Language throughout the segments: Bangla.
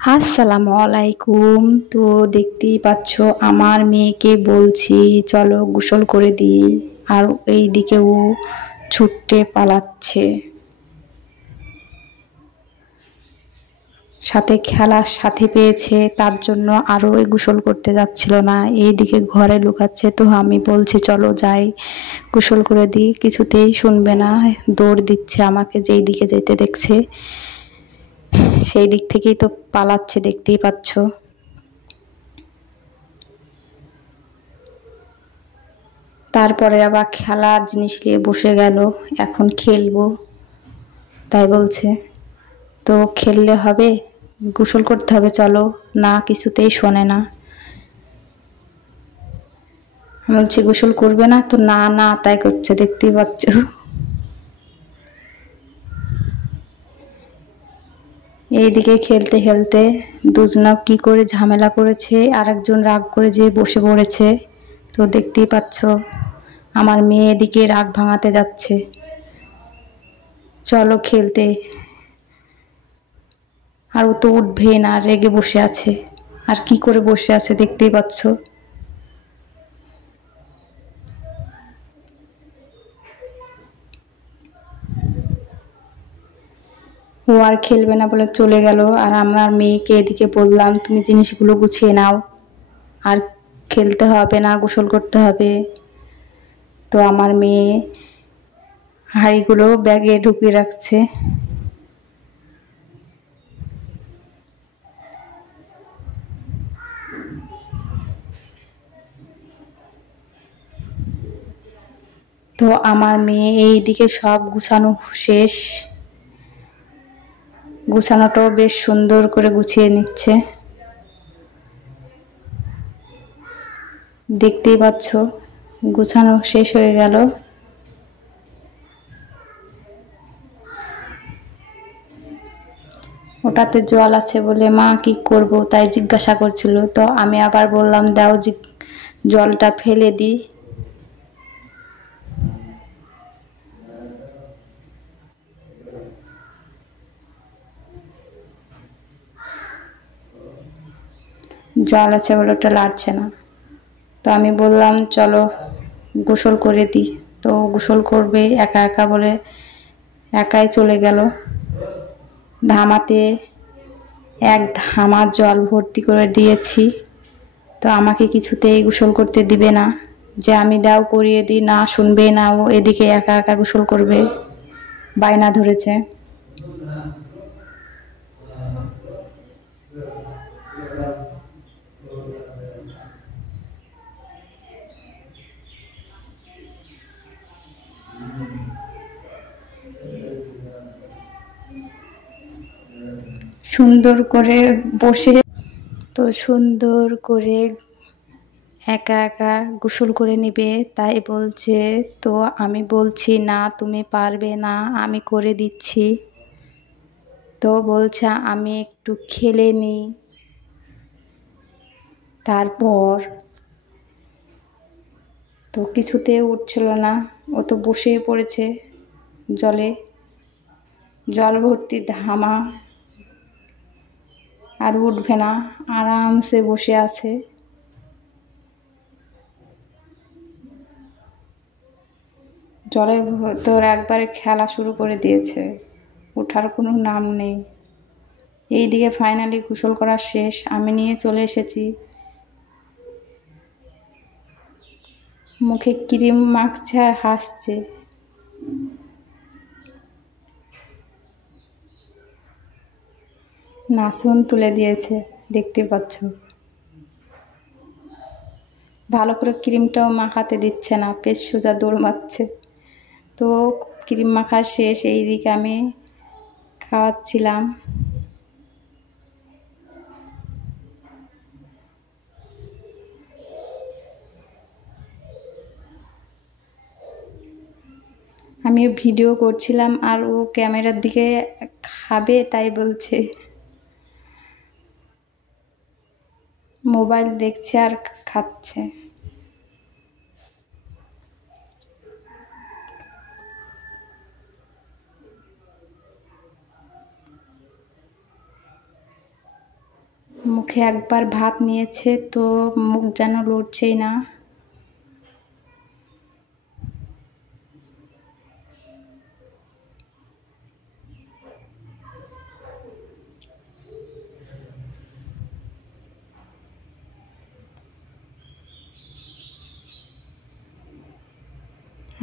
আসসালামু আলাইকুম। তো দেখতেই পাচ্ছ আমার মেয়েকে বলছি চলো গোসল করে দিই, আর এইদিকে ও ছুটে পালাচ্ছে। সাথে খেলার সাথে পেয়েছে, তার জন্য আরও গোসল করতে যাচ্ছিল না, এইদিকে ঘরে লুকাচ্ছে। তো আমি বলছি চলো যাই গোসল করে দিই, কিছুতেই শুনবে না, দৌড় দিচ্ছে আমাকে, যেই দিকে যেতে দেখছে সেই দিক থেকেই তো পালাচ্ছে, দেখতেই পাচ্ছ। তারপরে আবার খেলার জিনিস নিয়ে বসে গেল, এখন খেলবো তাই বলছে। তো খেললে হবে, গোসল করতে হবে চলো, না কিছুতেই শোনে না। আমি বলছি গোসল করবে না, তো না না তাই করছে, দেখতেই পাচ্ছ। এইদিকে খেলতে খেলতে দুজনা কি করে ঝামেলা করেছে, আরেকজন রাগ করে যে বসে পড়েছে। তো দেখতেই পাচ্ছ আমার মেয়ে এদিকে রাগ ভাঙাতে যাচ্ছে, চলো খেলতে। আর ও তো উঠবে না, রেগে বসে আছে। আর কি করে বসে আছে দেখতেই পাচ্ছ। ও আর খেলবে না বলে চলে গেল, আর আমার মেয়েকে এদিকে বললাম তুমি জিনিসগুলো গুছিয়ে নাও, আর খেলতে হবে না, গোসল করতে হবে। তো আমার মেয়ে হাঁড়িগুলো ব্যাগে ঢুকিয়ে রাখছে। তো আমার মেয়ে এইদিকে সব গুছানো শেষ, গুছানোটাও বেশ সুন্দর করে গুছিয়ে নিচ্ছে, দেখতেই পাচ্ছ গুছানো শেষ হয়ে গেল। ওটাতে জল আছে বলে মা কি করব তাই জিজ্ঞাসা করছিল। তো আমি আবার বললাম দাও জলটা ফেলে দিই। জল আছে বলে ওটা লাড়ছে না। তো আমি বললাম চলো গোসল করে দিই। তো গোসল করবে একা একা বলে একাই চলে গেল। ধামাতে এক ধামা জল ভর্তি করে দিয়েছি। তো আমাকে কিছুতেই গোসল করতে দিবে না, যে আমি দাও করিয়ে দিই, না শুনবে না, ও এদিকে একা একা গোসল করবে, বায়না ধরেছে। সুন্দর করে বসে, তো সুন্দর করে একা একা গোসল করে নিবে তাই বলছে। তো আমি বলছি না তুমি পারবে না, আমি করে দিচ্ছি। তো বলছে আমি একটু খেলে নিই, তারপর। তো কিছুতে উঠছিল না, ও তো বসেই পড়েছে জলে, জল ভর্তি ধামা, আর উঠবে না, আরামসে বসে আছে। জলের ভেতর একবারে খেলা শুরু করে দিয়েছে, ওঠার কোনো নাম নেই। এইদিকে ফাইনালি গোসল করা শেষ, আমি নিয়ে চলে এসেছি। মুখে ক্রিম মাখছে আর হাসছে। নাসুন তুলে দিয়েছে, দেখতে পাচ্ছ। ভালো করে ক্রিমটাও মাখাতে দিচ্ছে না, পেট সোজা দৌড় মারছে। তো ক্রিম মাখা শেষ, এইদিকে আমি খাওয়াচ্ছিলাম। আমিও ভিডিও করছিলাম, আর ও ক্যামেরার দিকে খাবে তাই বলছে। মোবাইল দেখছে আর খাচ্ছে। মুখে একবার ভাত নিয়েছে তো মুখ যেন লড়ছেই না।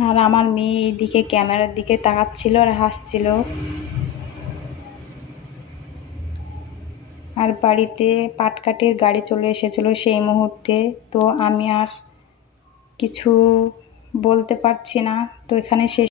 আর আমার মেয়ে এইদিকে ক্যামেরার দিকে তাকাচ্ছিল আর হাসছিল। আর বাড়িতে পাটকাঠির গাড়ি চলে এসেছিল সেই মুহূর্তে। তো আমি আর কিছু বলতে পারছি না, তো এখানে শেষ।